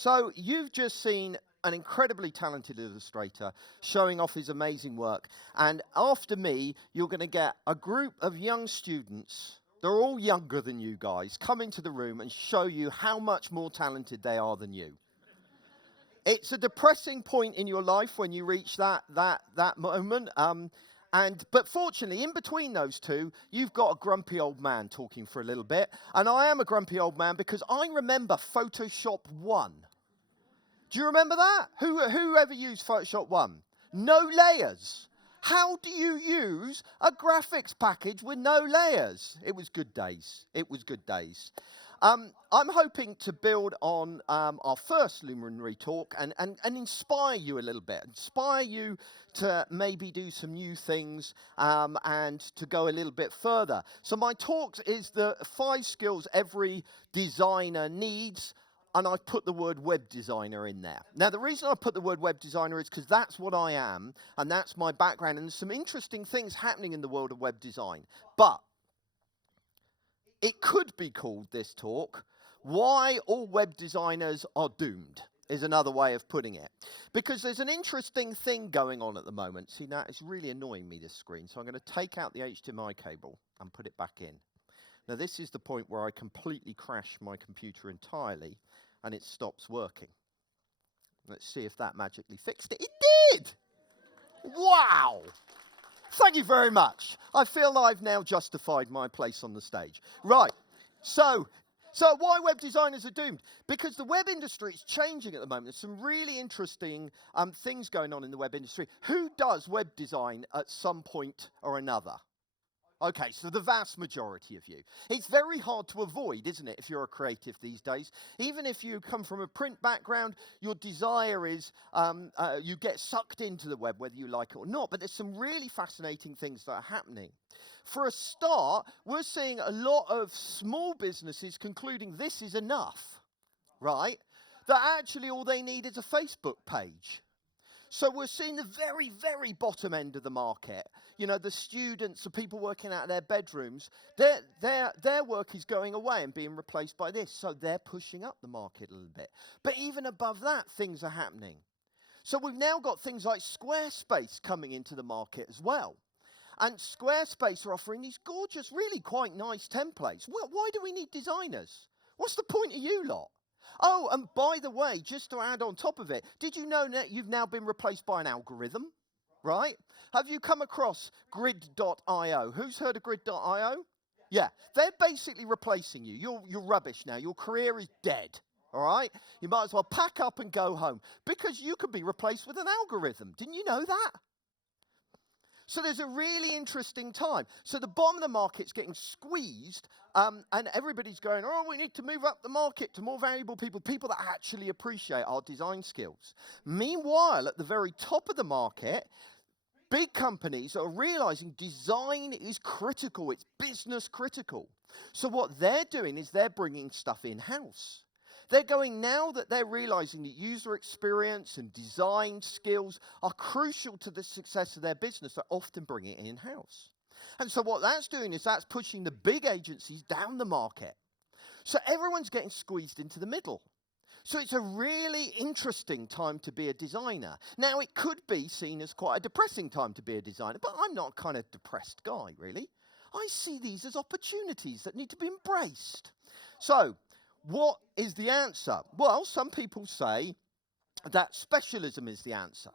So you've just seen an incredibly talented illustrator showing off his amazing work. And after me, you're going to get a group of young students, they're all younger than you guys, come into the room and show you how much more talented they are than you. It's a depressing point in your life when you reach that moment. But fortunately, in between those two, you've got a grumpy old man talking for a little bit. And I am a grumpy old man because I remember Photoshop 1. Do you remember that? Who ever used Photoshop 1? No layers. How do you use a graphics package with no layers? It was good days. It was good days. I'm hoping to build on our first Luminary talk and inspire you a little bit. Inspire you to maybe do some new things and to go a little bit further. So my talk is the 5 skills every designer needs. And I've put the word web designer in there. Now, the reason I put the word web designer is because that's what I am, and that's my background, and there's some interesting things happening in the world of web design. But it could be called, this talk, Why All Web Designers Are Doomed, is another way of putting it. Because there's an interesting thing going on at the moment. See, now it's really annoying me, this screen, so I'm going to take out the HDMI cable and put it back in. Now, this is the point where I completely crash my computer entirely, and it stops working. Let's see if that magically fixed it. It did! Wow! Thank you very much. I feel I've now justified my place on the stage. Right, so why web designers are doomed? Because the web industry is changing at the moment. There's some really interesting things going on in the web industry. Who does web design at some point or another? Okay, so the vast majority of you. It's very hard to avoid, isn't it, if you're a creative these days? Even if you come from a print background, your desire is you get sucked into the web, whether you like it or not. But there's some really fascinating things that are happening. For a start, we're seeing a lot of small businesses concluding this is enough, right? That actually all they need is a Facebook page. So we're seeing the very, very bottom end of the market. You know, the students, the people working out of their bedrooms, their work is going away and being replaced by this. So they're pushing up the market a little bit. But even above that, things are happening. So we've now got things like Squarespace coming into the market as well. And Squarespace are offering these gorgeous, really quite nice templates. Well, why do we need designers? What's the point of you lot? Oh, and by the way, just to add on top of it, did you know that you've now been replaced by an algorithm, right? Have you come across grid.io? Who's heard of grid.io? Yeah, they're basically replacing you. You're rubbish now. Your career is dead, all right? You might as well pack up and go home because you could be replaced with an algorithm. Didn't you know that? So there's a really interesting time. So the bottom of the market's getting squeezed, and everybody's going, oh, we need to move up the market to more valuable people that actually appreciate our design skills. Meanwhile, at the very top of the market, big companies are realizing design is critical. It's business critical. So what they're doing is they're bringing stuff in-house. They're going, now that they're realizing that user experience and design skills are crucial to the success of their business, they're often bringing it in-house. And so what that's doing is that's pushing the big agencies down the market. So everyone's getting squeezed into the middle. So it's a really interesting time to be a designer. Now, it could be seen as quite a depressing time to be a designer, but I'm not a kind of depressed guy, really. I see these as opportunities that need to be embraced. So, what is the answer? Well, some people say that specialism is the answer.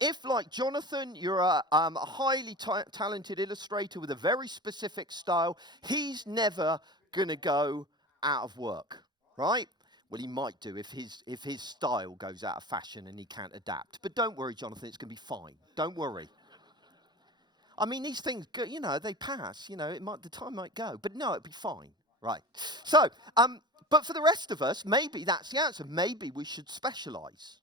If, like Jonathan, you're a highly talented illustrator with a very specific style, he's never going to go out of work, right? Well, he might do if his style goes out of fashion and he can't adapt. But don't worry, Jonathan, it's going to be fine. Don't worry. I mean, these things, you know, they pass. You know, the time might go. But no, it'll be fine, right? So, but for the rest of us, maybe that's the answer. Maybe we should specialize.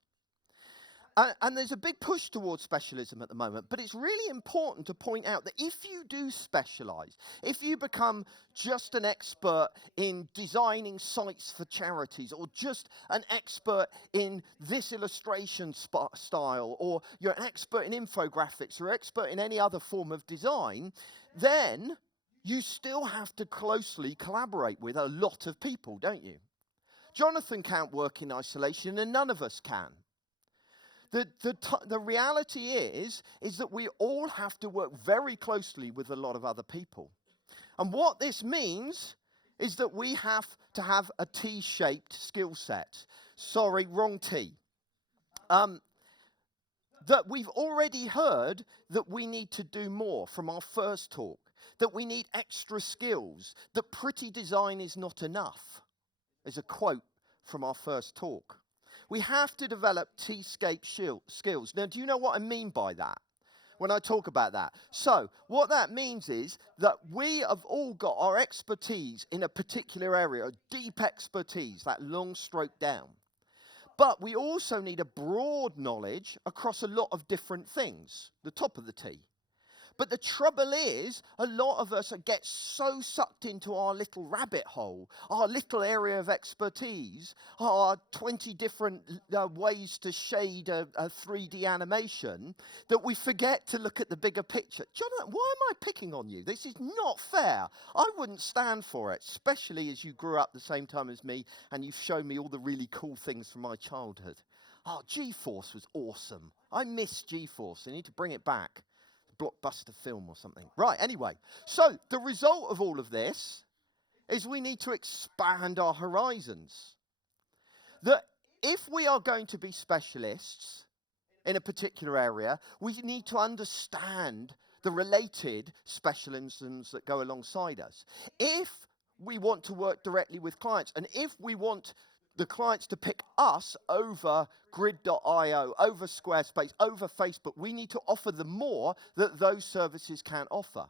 And there's a big push towards specialism at the moment, but it's really important to point out that if you do specialize, if you become just an expert in designing sites for charities, or just an expert in this illustration style, or you're an expert in infographics, or expert in any other form of design, then you still have to closely collaborate with a lot of people, don't you? Jonathan can't work in isolation, and none of us can. The reality is that we all have to work very closely with a lot of other people. And what this means is that we have to have a T-shaped skill set. Sorry, wrong T. That we've already heard that we need to do more from our first talk, that we need extra skills, that pretty design is not enough, is a quote from our first talk. We have to develop T-shaped skills. Now, do you know what I mean by that when I talk about that? So, what that means is that we have all got our expertise in a particular area, a deep expertise, that long stroke down. But we also need a broad knowledge across a lot of different things, the top of the T. But the trouble is, a lot of us get so sucked into our little rabbit hole, our little area of expertise, our 20 different ways to shade a 3D animation, that we forget to look at the bigger picture. Jonathan, why am I picking on you? This is not fair. I wouldn't stand for it, especially as you grew up the same time as me and you've shown me all the really cool things from my childhood. Oh, G-Force was awesome. I miss G-Force. I need to bring it back. Blockbuster film or something. Right, anyway. So, the result of all of this is we need to expand our horizons. That if we are going to be specialists in a particular area, we need to understand the related specialisms that go alongside us. If we want to work directly with clients, and if we want the clients to pick us over Grid.io, over Squarespace, over Facebook, we need to offer them more that those services can't offer,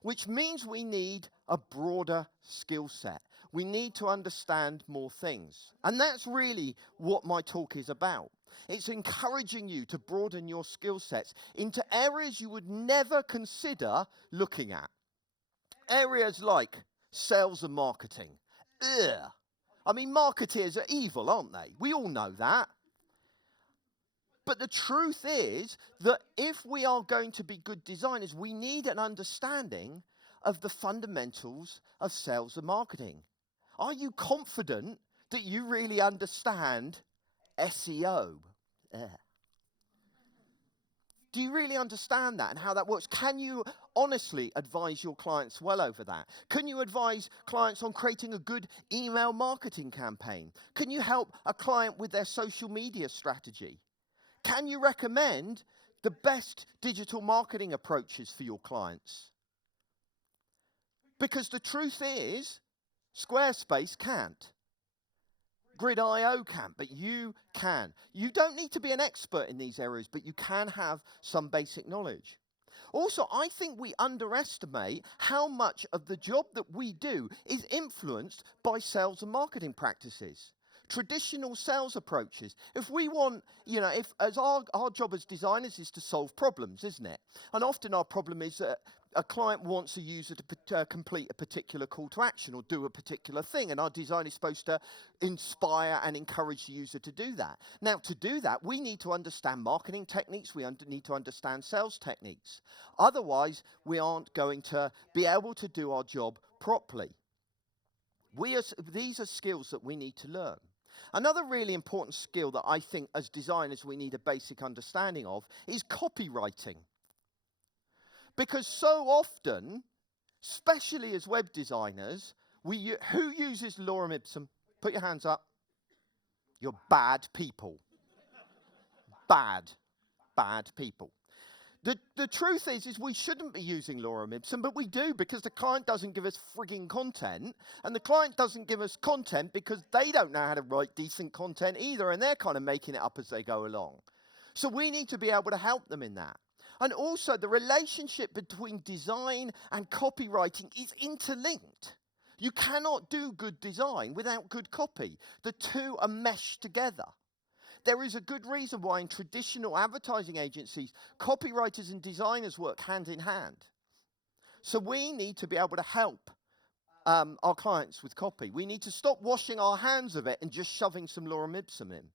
which means we need a broader skill set. We need to understand more things. And that's really what my talk is about. It's encouraging you to broaden your skill sets into areas you would never consider looking at. Areas like sales and marketing. Ugh. I mean, marketeers are evil, aren't they? We all know that. But the truth is that if we are going to be good designers, we need an understanding of the fundamentals of sales and marketing. Are you confident that you really understand SEO? Do you really understand that and how that works? Can you honestly advise your clients well over that? Can you advise clients on creating a good email marketing campaign? Can you help a client with their social media strategy? Can you recommend the best digital marketing approaches for your clients? Because the truth is, Squarespace can't. Grid.io can't, but you can. You don't need to be an expert in these areas, but you can have some basic knowledge. Also, I think we underestimate how much of the job that we do is influenced by sales and marketing practices. Traditional sales approaches. If we want, if as our job as designers is to solve problems, isn't it? And often our problem is that a client wants a user to complete a particular call to action or do a particular thing, and our design is supposed to inspire and encourage the user to do that. Now, to do that, we need to understand marketing techniques, we need to understand sales techniques. Otherwise, we aren't going to be able to do our job properly. These are skills that we need to learn. Another really important skill that I think as designers we need a basic understanding of is copywriting. Because so often, especially as web designers, who uses lorem ipsum? Put your hands up. You're bad people. Bad people. The truth is we shouldn't be using lorem ipsum, but we do because the client doesn't give us frigging content, and the client doesn't give us content because they don't know how to write decent content either, and they're kind of making it up as they go along. So we need to be able to help them in that. And also, the relationship between design and copywriting is interlinked. You cannot do good design without good copy. The two are meshed together. There is a good reason why in traditional advertising agencies, copywriters and designers work hand in hand. So we need to be able to help our clients with copy. We need to stop washing our hands of it and just shoving some lorem ipsum in.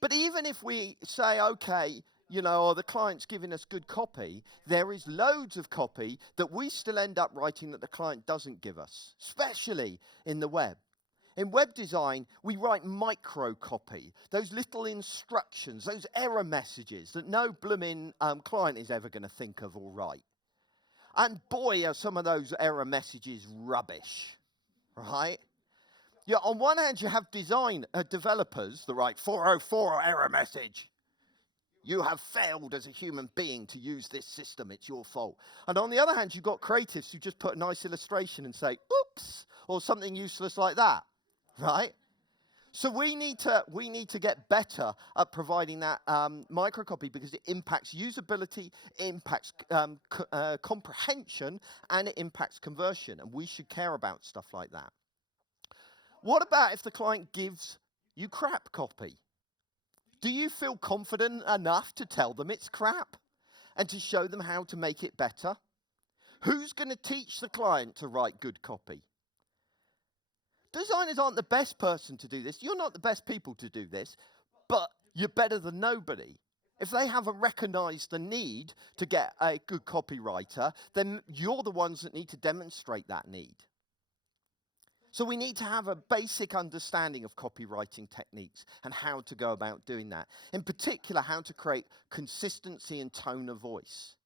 But even if we say, okay, the client's giving us good copy, there is loads of copy that we still end up writing that the client doesn't give us, especially in the web. In web design, we write micro copy, those little instructions, those error messages that no blooming client is ever going to think of or write. And boy, are some of those error messages rubbish, right? Yeah, on one hand, you have developers that write 404 error message. You have failed as a human being to use this system. It's your fault. And on the other hand, you've got creatives who just put a nice illustration and say, oops, or something useless like that, right? So we need to get better at providing that microcopy because it impacts usability, it impacts comprehension, and it impacts conversion. And we should care about stuff like that. What about if the client gives you crap copy? Do you feel confident enough to tell them it's crap and to show them how to make it better? Who's going to teach the client to write good copy? Designers aren't the best person to do this. You're not the best people to do this, but you're better than nobody. If they haven't recognized the need to get a good copywriter, then you're the ones that need to demonstrate that need. So we need to have a basic understanding of copywriting techniques and how to go about doing that. In particular, how to create consistency and tone of voice.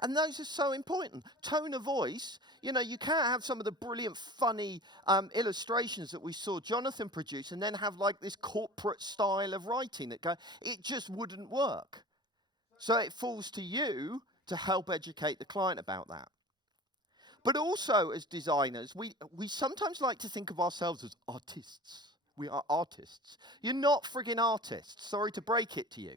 And those are so important. Tone of voice, you know, you can't have some of the brilliant, funny illustrations that we saw Jonathan produce and then have like this corporate style of writing that it just wouldn't work. So it falls to you to help educate the client about that. But also as designers, we sometimes like to think of ourselves as artists. We are artists. You're not friggin' artists. Sorry to break it to you.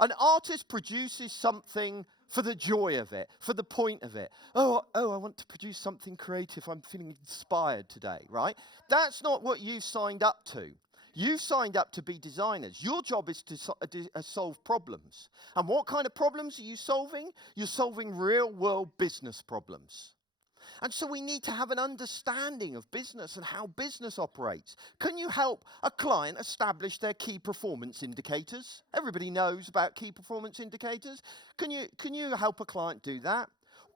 An artist produces something for the joy of it, for the point of it. Oh, I want to produce something creative. I'm feeling inspired today, right? That's not what you signed up to. You signed up to be designers. Your job is to solve problems. And what kind of problems are you solving? You're solving real-world business problems. And so we need to have an understanding of business and how business operates. Can you help a client establish their key performance indicators? Everybody knows about key performance indicators. Can you help a client do that?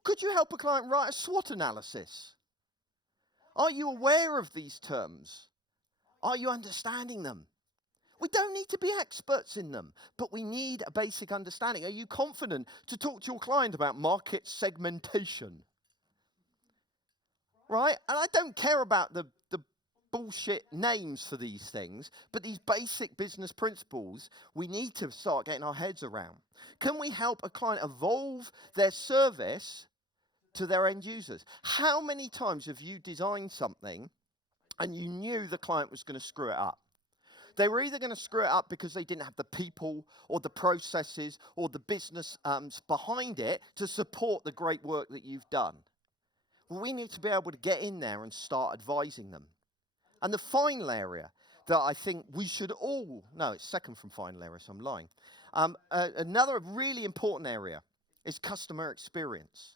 Could you help a client write a SWOT analysis? Are you aware of these terms? Are you understanding them? We don't need to be experts in them, but we need a basic understanding. Are you confident to talk to your client about market segmentation? Right? And I don't care about the bullshit names for these things, but these basic business principles we need to start getting our heads around. Can we help a client evolve their service to their end users? How many times have you designed something and you knew the client was going to screw it up? They were either going to screw it up because they didn't have the people or the processes or the business behind it to support the great work that you've done. Well, we need to be able to get in there and start advising them. And the final area that I think we should all, no, it's second from final area, so I'm lying. Another really important area is customer experience.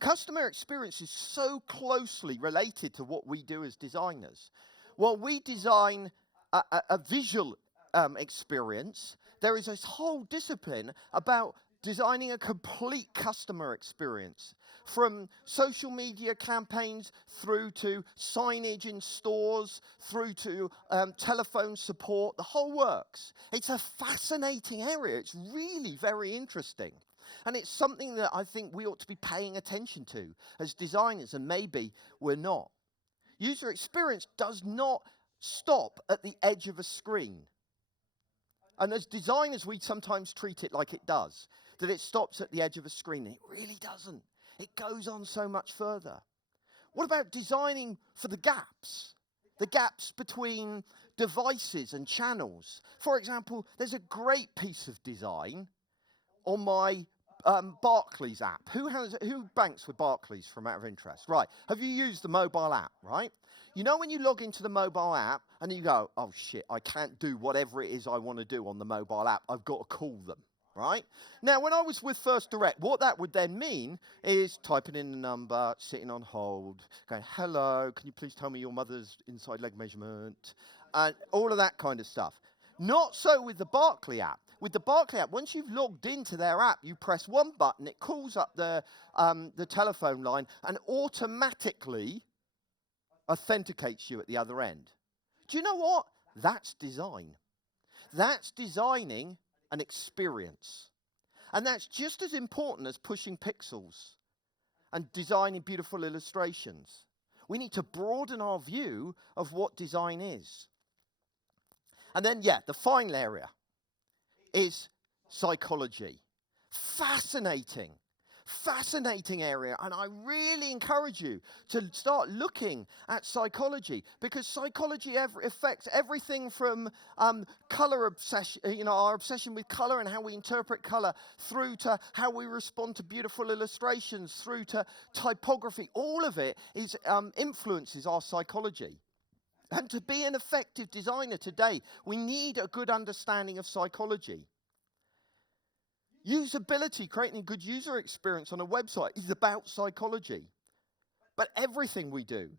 Customer experience is so closely related to what we do as designers. While we design a visual experience, there is this whole discipline about designing a complete customer experience, from social media campaigns through to signage in stores, through to telephone support, the whole works. It's a fascinating area. It's really very interesting. And it's something that I think we ought to be paying attention to as designers, and maybe we're not. User experience does not stop at the edge of a screen. And as designers, we sometimes treat it like it does, that it stops at the edge of a screen. It really doesn't. It goes on so much further. What about designing for the gaps between devices and channels? For example, there's a great piece of design on my Barclays app. Who banks with Barclays from out of interest? Right. Have you used the mobile app, right? You know when you log into the mobile app and you go, oh shit, I can't do whatever it is I want to do on the mobile app. I've got to call them, right? Now, when I was with First Direct, what that would then mean is typing in the number, sitting on hold, going, hello, can you please tell me your mother's inside leg measurement? And all of that kind of stuff. Not so with the Barclay app. With the Barclay app, once you've logged into their app, you press one button, it calls up the telephone line, and automatically authenticates you at the other end. Do you know what? That's design. That's designing an experience. And that's just as important as pushing pixels and designing beautiful illustrations. We need to broaden our view of what design is. And then, the final area is psychology. Fascinating area, and I really encourage you to start looking at psychology, because psychology affects everything from color obsession, our obsession with color and how we interpret color, through to how we respond to beautiful illustrations, through to typography. All of it is influences our psychology. And to be an effective designer today, we need a good understanding of psychology. Usability, creating a good user experience on a website, is about psychology. But everything we do,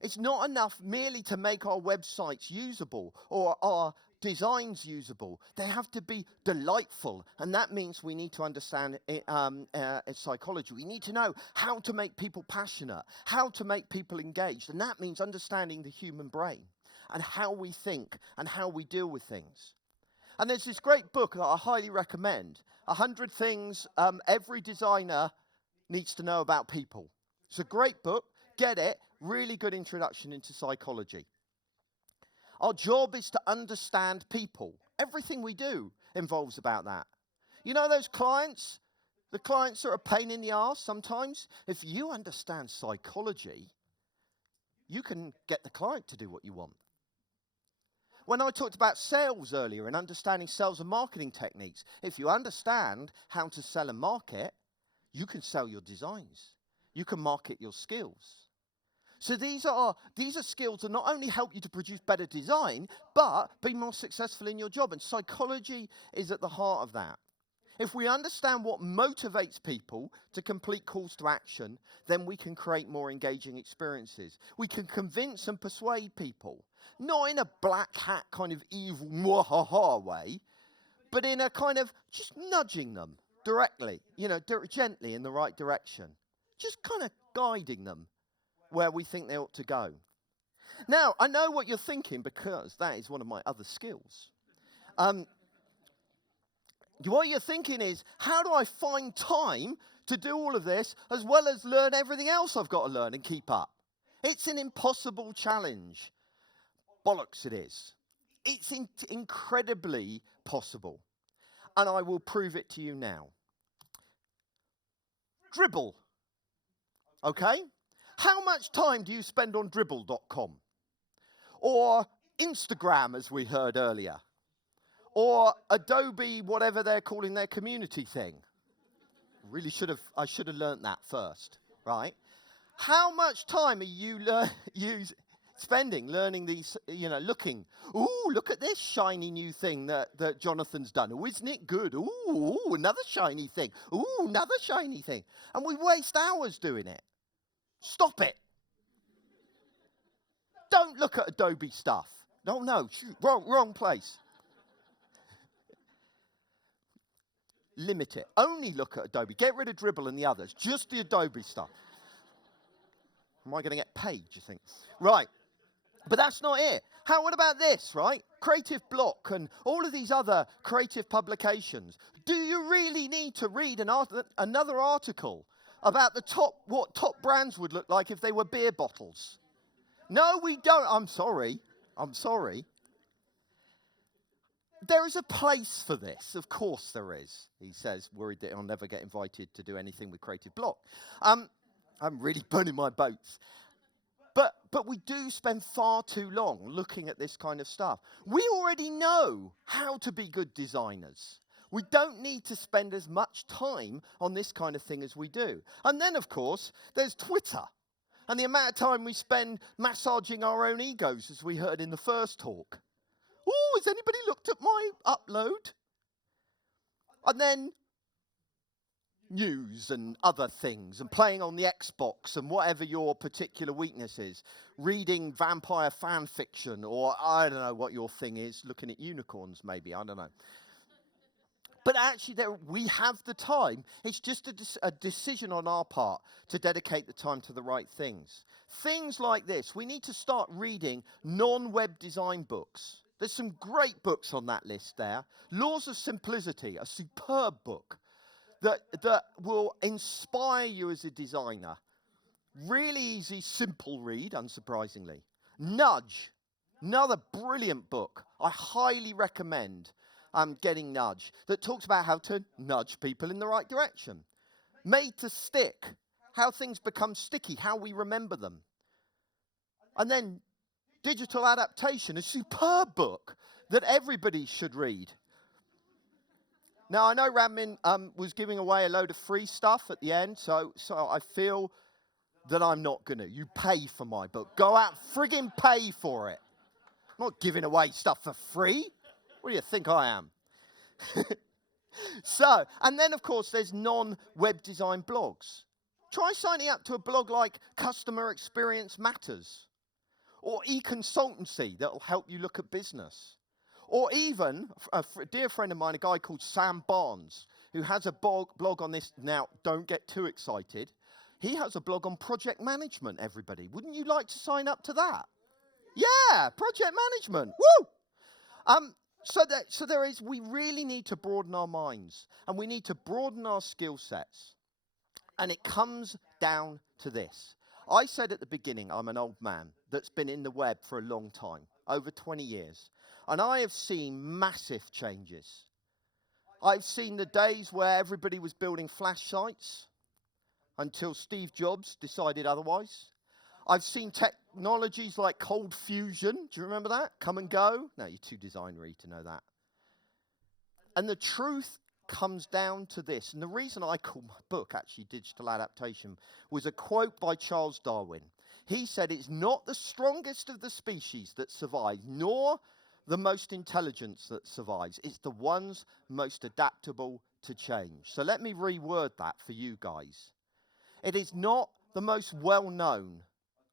it's not enough merely to make our websites usable or our designs usable. They have to be delightful, and that means we need to understand psychology. We need to know how to make people passionate, how to make people engaged, and that means understanding the human brain and how we think and how we deal with things. And there's this great book that I highly recommend, 100 Things Every Designer Needs to Know About People. It's a great book. Get it. Really good introduction into psychology. Our job is to understand people. Everything we do involves about that. You know those clients? The clients are a pain in the arse sometimes. If you understand psychology, you can get the client to do what you want. When I talked about sales earlier and understanding sales and marketing techniques, if you understand how to sell and market, you can sell your designs. You can market your skills. So these are skills that not only help you to produce better design, but be more successful in your job. And psychology is at the heart of that. If we understand what motivates people to complete calls to action, then we can create more engaging experiences. We can convince and persuade people, not in a black hat kind of evil mwahaha way, but in a kind of just nudging them directly, gently in the right direction. Just kind of guiding them where we think they ought to go. Now, I know what you're thinking, because that is one of my other skills. What you're thinking is, how do I find time to do all of this as well as learn everything else I've got to learn and keep up? It's an impossible challenge. Bollocks it is. It's incredibly possible. And I will prove it to you now. Dribble. Okay? How much time do you spend on dribble.com? Or Instagram, as we heard earlier? Or Adobe, whatever they're calling their community thing? I should have learnt that first, right? How much time are you spending learning these, looking? Ooh, look at this shiny new thing that Jonathan's done. Ooh, isn't it good? Ooh, another shiny thing. Ooh, another shiny thing. And we waste hours doing it. Stop it. Don't look at Adobe stuff. No, shoot, wrong place. Limit it. Only look at Adobe. Get rid of Dribble and the others. Just the Adobe stuff. Am I going to get paid, do you think? Right. But that's not it. What about this, right? Creative Block and all of these other creative publications. Do you really need to read another article about what top brands would look like if they were beer bottles? No, we don't. I'm sorry. There is a place for this. Of course there is. He says, worried that he'll never get invited to do anything with Creative Block. I'm really burning my boats. But we do spend far too long looking at this kind of stuff. We already know how to be good designers. We don't need to spend as much time on this kind of thing as we do. And then, of course, there's Twitter. And the amount of time we spend massaging our own egos, as we heard in the first talk. Oh, has anybody looked at my upload? And then news and other things, and playing on the Xbox and whatever your particular weakness is. Reading vampire fan fiction, or I don't know what your thing is, looking at unicorns maybe, I don't know. But actually, we have the time. It's just a decision on our part to dedicate the time to the right things. Things like this. We need to start reading non-web design books. There's some great books on that list there. Laws of Simplicity, a superb book that will inspire you as a designer. Really easy, simple read, unsurprisingly. Nudge, another brilliant book. I highly recommend getting Nudge, that talks about how to nudge people in the right direction. Made to Stick, how things become sticky, how we remember them. And then Digital Adaptation, a superb book that everybody should read. Now, I know Radmin was giving away a load of free stuff at the end, so I feel that I'm not going to. You pay for my book. Go out, friggin' pay for it. I'm not giving away stuff for free. What do you think I am? So, and then, of course, there's non-web design blogs. Try signing up to a blog like Customer Experience Matters, or e-consultancy that will help you look at business. Or even, a dear friend of mine, a guy called Sam Barnes, who has a blog on this. Now, don't get too excited. He has a blog on project management, everybody. Wouldn't you like to sign up to that? Yeah, project management. Woo! So we really need to broaden our minds, and we need to broaden our skill sets. And it comes down to this. I said at the beginning, I'm an old man that's been in the web for a long time, over 20 years. And I have seen massive changes. I've seen the days where everybody was building flash sites until Steve Jobs decided otherwise. I've seen technologies like cold fusion, do you remember that? Come and go. No, you're too designery to know that. And the truth comes down to this. And the reason I call my book, actually, Digital Adaptation, was a quote by Charles Darwin. He said, "It's not the strongest of the species that survive, nor the most intelligent that survives. It's the ones most adaptable to change." So let me reword that for you guys. It is not the most well-known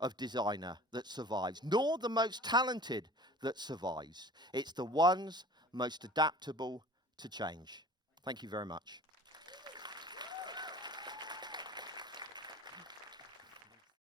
of designer that survives, nor the most talented that survives. It's the ones most adaptable to change. Thank you very much.